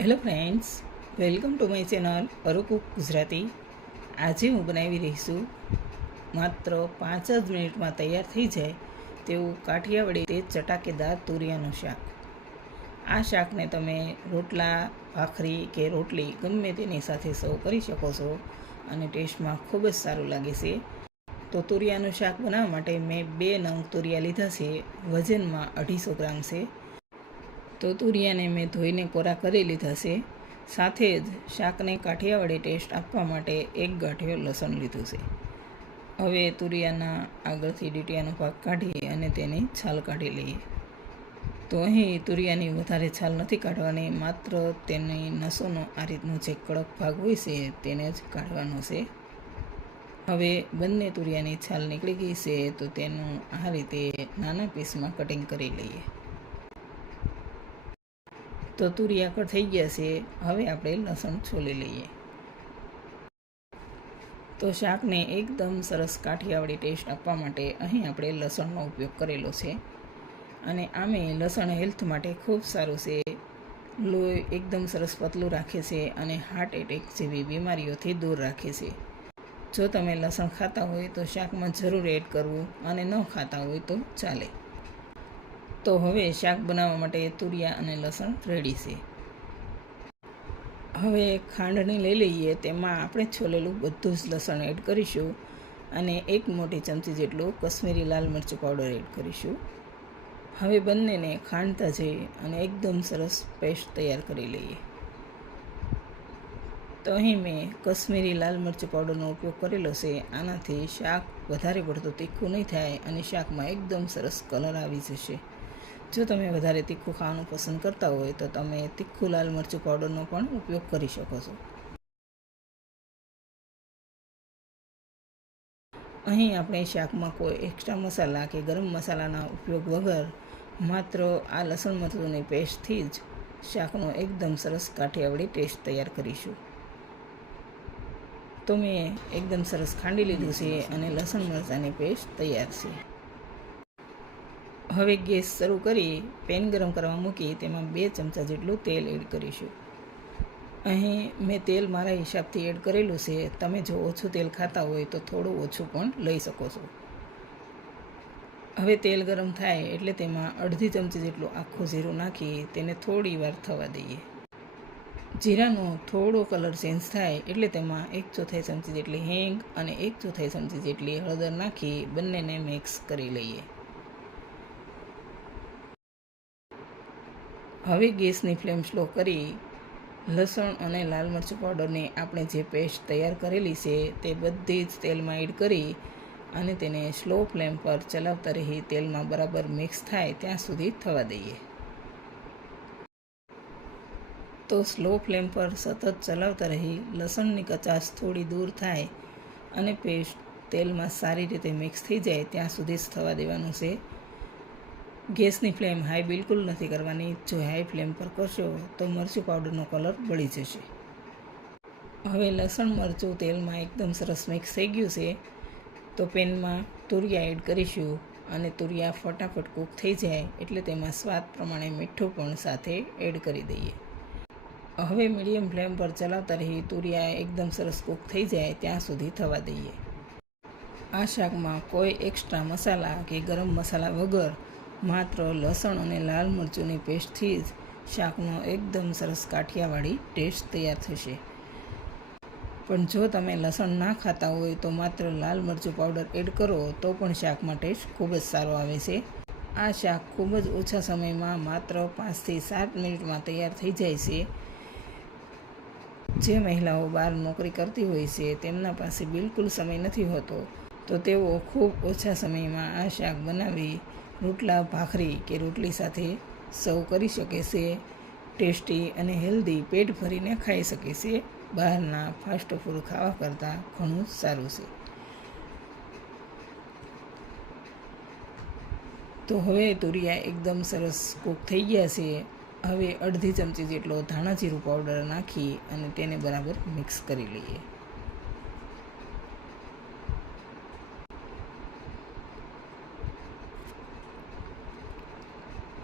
Hello friends, welcome to my channel અરુકુક ગુજરાતી. આજે હું બનાવી રહી છું માત્ર 5 જ મિનિટમાં તૈયાર થઈ જાય તેવું કાઠિયાવાડી તે ચટાકેદાર તુરિયાનું શાક. આ શાકને તમે રોટલા, ભાખરી કે રોટલી ગમે તેની સાથે સર્વ કરી શકો છો અને ટેસ્ટમાં ખૂબ જ સારું લાગે છે. તો તુરિયાનું શાક બનાવવા માટે મેં 2 નંગ તુરિયા લીધા છે. વજનમાં 250 ગ્રામ છે. તો તુરિયાને મેં ધોઈને કોરા કરી લીધા છે. સાથે જ શાકને કાઠિયાવાડી ટેસ્ટ આપવા માટે 1 ગાંઠિયો લસણ લીધું છે. હવે તુરિયાના આગળથી ડીટીયાનો ભાગ કાઢી અને તેની છાલ કાઢી લઈએ. તો અહીં તુરિયાની વધારે છાલ નથી કાઢવાની, માત્ર તેની નસોનો આ રીતનો જે કડક ભાગ હોય છે તેને જ કાઢવાનો છે. હવે બંને તુરિયાની છાલ નીકળી ગઈ છે, તો તેનું આ રીતે નાના પીસમાં કટિંગ કરી લઈએ. તો તુરિયા કટ થઈ ગયા છે. હવે આપણે લસણ છોલી લઈએ. તો શાકને એકદમ સરસ કાઠિયાવાડી ટેસ્ટ આપવા માટે અહીં આપણે લસણનો ઉપયોગ કરેલો છે. અને આમે લસણ હેલ્થ માટે ખૂબ સારું છે. લોહી એકદમ સરસ પતલું રાખે છે અને હાર્ટ એટેક જેવી બીમારીઓથી દૂર રાખે છે. જો તમે લસણ ખાતા હોય તો શાકમાં જરૂર એડ કરવું, અને ન ખાતા હોય તો ચાલે. તો હવે શાક બનાવવા માટે તુરિયા અને લસણ રેડી છે. હવે ખાંડણી લઈ લઈએ. તેમાં આપણે છોલેલું બધું જ લસણ એડ કરીશું અને 1 મોટી ચમચી જેટલું કશ્મીરી લાલ મરચું પાવડર એડ કરીશું. હવે બંનેને ખાંડતા જઈ અને એકદમ સરસ પેસ્ટ તૈયાર કરી લઈએ. તો અહીં મેં કશ્મીરી લાલ મરચું પાવડરનો ઉપયોગ કરેલો છે. આનાથી શાક વધારે પડતું તીખું નહીં થાય અને શાકમાં એકદમ સરસ કલર આવી જશે. જો તમે વધારે તીખું ખાવાનું પસંદ કરતા હોય તો તમે તીખું લાલ મરચું પાવડરનો પણ ઉપયોગ કરી શકો છો. અહીં આપણે શાકમાં કોઈ એક્સ્ટ્રા મસાલા કે ગરમ મસાલાના ઉપયોગ વગર માત્ર આ લસણ મરચુંની પેસ્ટથી જ શાકનો એકદમ સરસ કાઠિયાવાડી ટેસ્ટ તૈયાર કરીશું. તો મેં એકદમ સરસ ખાંડી લીધું છે અને લસણ મરચાંની પેસ્ટ તૈયાર છે. હવે ગેસ શરૂ કરી પેન ગરમ કરવા મૂકી તેમાં 2 ચમચા જેટલું તેલ એડ કરીશું. અહીં મેં તેલ મારા હિસાબથી એડ કરેલું છે. તમે જો ઓછું તેલ ખાતા હોય તો થોડું ઓછું પણ લઈ શકો છો. હવે તેલ ગરમ થાય એટલે તેમાં 1/2 ચમચી જેટલું આખું જીરું નાખી તેને થોડી વાર થવા દઈએ. જીરાનો થોડો કલર ચેન્જ થાય એટલે તેમાં 1/4 ચમચી જેટલી હિંગ અને 1/4 ચમચી જેટલી હળદર નાખી બંનેને મિક્સ કરી લઈએ. હવે ગેસની ફ્લેમ સ્લો કરી લસણ અને લાલ મરચું પાવડરની આપણે જે પેસ્ટ તૈયાર કરેલી છે તે બધી જ તેલમાં એડ કરી અને તેને સ્લો ફ્લેમ પર ચલાવતા રહી તેલમાં બરાબર મિક્સ થાય ત્યાં સુધી થવા દઈએ. તો સ્લો ફ્લેમ પર સતત ચલાવતા રહી લસણની કચાશ થોડી દૂર થાય અને પેસ્ટ તેલમાં સારી રીતે મિક્સ થઈ જાય ત્યાં સુધી જ થવા દેવાનું છે. ગેસની ફ્લેમ હાઈ બિલકુલ નથી કરવાની. જો હાઈ ફ્લેમ પર કરશો તો મરચું પાવડરનો કલર બળી જશે. હવે લસણ મરચું તેલમાં એકદમ સરસ મિક્સ થઈ ગયું છે. તો પેનમાં તુરિયા એડ કરીશું અને તુરિયા ફટાફટ કૂક થઈ જાય એટલે તેમાં સ્વાદ પ્રમાણે મીઠું પણ સાથે એડ કરી દઈએ. હવે મીડિયમ ફ્લેમ પર ચલાવતા રહી તુરિયા એકદમ સરસ કૂક થઈ જાય ત્યાં સુધી થવા દઈએ. આ શાકમાં કોઈ એક્સ્ટ્રા મસાલા કે ગરમ મસાલા વગર માત્ર લસણ અને લાલ મરચુંની પેસ્ટથી જ શાકનો એકદમ સરસ કાઠિયાવાડી ટેસ્ટ તૈયાર થશે. પણ જો તમે લસણ ના ખાતા હોય તો માત્ર લાલ મરચું પાવડર એડ કરો તો પણ શાકમાં ટેસ્ટ ખૂબ જ સારો આવે છે. આ શાક ખૂબ જ ઓછા સમયમાં માત્ર 5 થી 7 મિનિટમાં તૈયાર થઈ જાય છે. જે મહિલાઓ બહાર નોકરી કરતી હોય છે તેમના પાસે બિલકુલ સમય નથી હોતો, તો તેઓ ખૂબ ઓછા સમયમાં આ શાક બનાવી રોટલા, ભાખરી કે રોટલી સાથે સર્વ કરી શકે છે. ટેસ્ટી અને હેલ્ધી પેટ ભરીને ખાઈ શકે છે. બહારના ફાસ્ટ ફૂડ ખાવા કરતાં ઘણું સારું છે. તો હવે તુરિયા એકદમ સરસ કૂક થઈ ગયા છે. હવે 1/2 ચમચી જેટલો ધાણા જીરું પાવડર નાખી અને તેને બરાબર મિક્સ કરી લઈએ.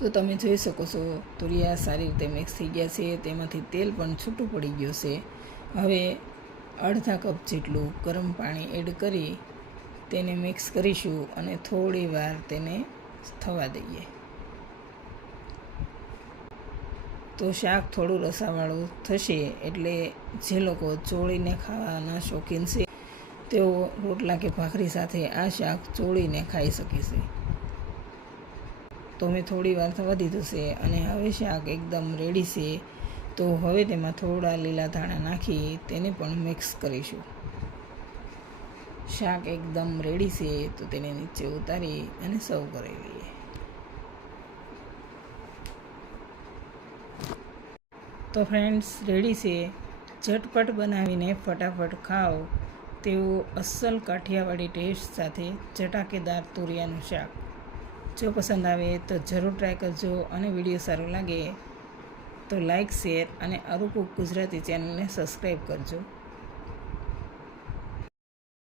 તો તમે જોઈ શકો છો તુરિયા સારી રીતે મિક્સ થઈ ગયા છે, તેમાંથી તેલ પણ છૂટું પડી ગયું છે. હવે અડધા કપ જેટલું ગરમ પાણી એડ કરી તેને મિક્સ કરીશું અને થોડી વાર તેને થવા દઈએ. તો શાક થોડું રસાવાળું થશે એટલે જે લોકો ચોળીને ખાવાના શોખીન છે તેઓ રોટલા કે ભાખરી સાથે આ શાક ચોળીને ખાઈ શકે છે. તો મેં થોડી વાર થવા દીધું છે અને હવે શાક એકદમ રેડી છે. તો હવે તેમાં થોડા લીલા ધાણા નાખી તેને પણ મિક્સ કરીશું. શાક એકદમ રેડી છે તો તેને નીચે ઉતારી અને સર્વ કરી લઈએ. તો ફ્રેન્ડ્સ, રેડી છે. ઝટપટ બનાવીને ફટાફટ ખાઓ તેવું અસલ કાઠિયાવાડી ટેસ્ટ સાથે ચટાકેદાર તુરિયાનું શાક. જો પસંદ આવે તો જરૂર ટ્રાય કરજો અને વિડીયો સારો લાગે તો લાઈક, શેર અને અરુકુક ગુજરાતી ચેનલને સબસ્ક્રાઈબ કરજો.